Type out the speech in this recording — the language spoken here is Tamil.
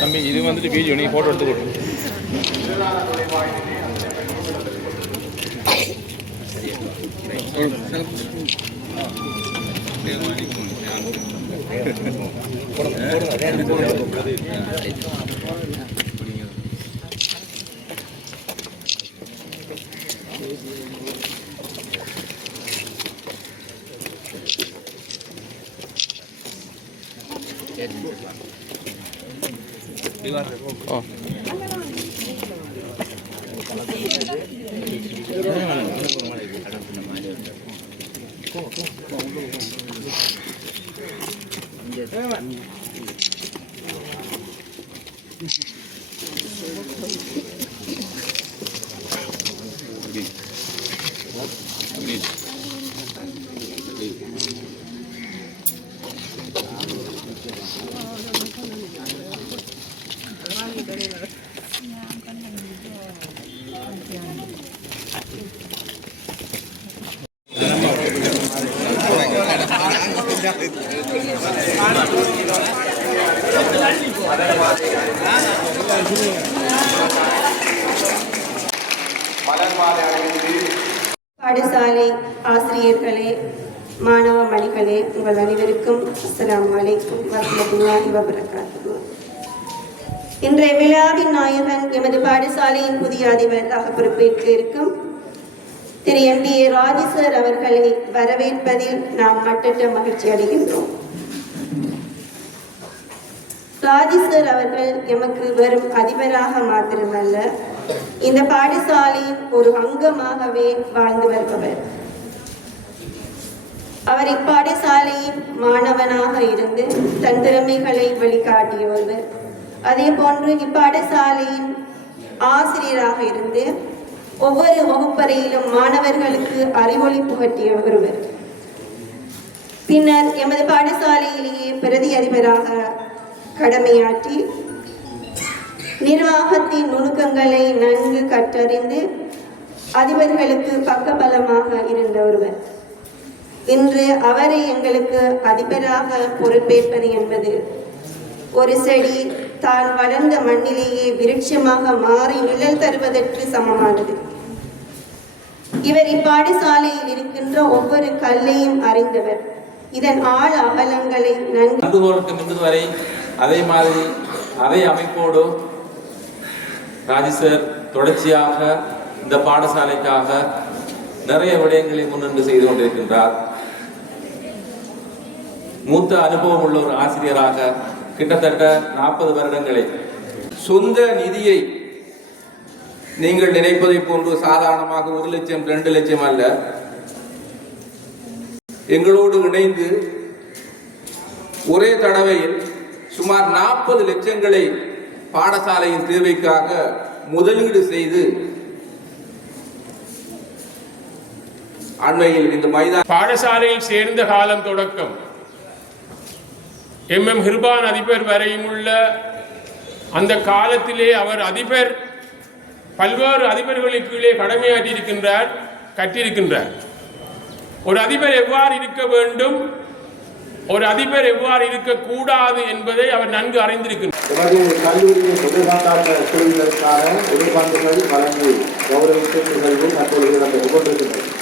தம்பி இது வந்துட்டு வீடியோ நீ ஃபோட்டோ எடுத்து கொடு. Oh. பாடசாலை ஆசிரியர்களே, மாணவ மணிகளே, உங்கள் அனைவருக்கும் அஸ்ஸலாமு அலைக்கும் வரஹ்மத்துல்லாஹி வபரகாத்துஹு. இன்றைய விழாவின் நாயகன் எமது பாடசாலையின் புதிய அதிபராக பொறுப்பேற்க இருக்கும் திரு MBA ராஜி சார் அவர்களை வரவேற்பதில் நாம் மட்டற்ற மகிழ்ச்சி அடைகின்றோம். ராஜி சார் அவர்கள் எமக்கு வெறும் அதிபராக மாத்திரமல்ல, இந்த பாடசாலையின் ஒரு அங்கமாகவே வாழ்ந்து வருபவர். அவர் இப்பாடசாலையின் மாணவனாக இருந்து தன் திறமைகளை வெளிக்காட்டிய ஒருவர். அதே போன்று இப்பாடசாலையின் ஆசிரியராக இருந்து ஒவ்வொரு வகுப்பறையிலும் மாணவர்களுக்கு அறிவொளி புகட்டிய ஒருவர். பின்னர் எமது பாடசாலையிலேயே பிரதி அதிபராக கடமையாற்றி நிர்வாகத்தின் நுணுக்கங்களை நன்கு கற்றறிந்து அதிபர்களுக்கு பக்கபலமாக இருந்த ஒருவர். இன்று அவரை எங்களுக்கு அதிபராக பொறுப்பேற்பது என்பது ஒரு செடி தான் வளர்ந்த மண்ணிலேயே விருட்சமாக மாறி நிழல் தருவதற்கு சமமானது. இவர் இப்பாடசாலையில் இருக்கின்ற ஒவ்வொரு கல்லையும் அறிந்தவர். இதன் ஆழ அகலங்களை நன்கு வரை அதே மாதிரி அதே அமைப்போடு ராஜி சார் தொடர்ச்சியாக இந்த பாடசாலைக்காக நிறைய விடயங்களை முன்னின்று செய்து கொண்டிருக்கின்றார். மூத்த அனுபவம் உள்ள ஒரு ஆசிரியராக கிட்டத்தட்ட 40 வருடங்களை சொந்த நிதியை நீங்கள் நினைப்பதை போன்று சாதாரணமாக 1 லட்சம் 2 லட்சம் அல்ல, எங்களோடு இணைந்து ஒரே தடவையில் சுமார் 40 லட்சங்களை பாடசாலையின் தேவைக்காக முதலீடு செய்து அண்மையில் இந்த மைதான பாடசாலையில் சேர்ந்த காலம் தொடக்கம் MM ஹிர்பான் அதிபர் வரையும் உள்ள அந்த காலத்திலே அவர் அதிபர் பல்வேறு அதிபர்களுக்கு கீழே கடமையாற்றி இருக்கின்றார், கற்றிருக்கின்றார். ஒரு அதிபர் எவ்வாறு இருக்க வேண்டும், ஒரு அதிபர் எவ்வாறு இருக்கக்கூடாது என்பதை அவர் நன்கு அறிந்திருக்கின்றார். கல்லூரியின் முதற்கால குழுவினருக்கான எதிர்பார்ப்புகள் வழங்கி கௌரவிக்கும் நிகழ்வு தற்பொழுது நடைபெற்றுக் கொண்டிருக்கின்றது.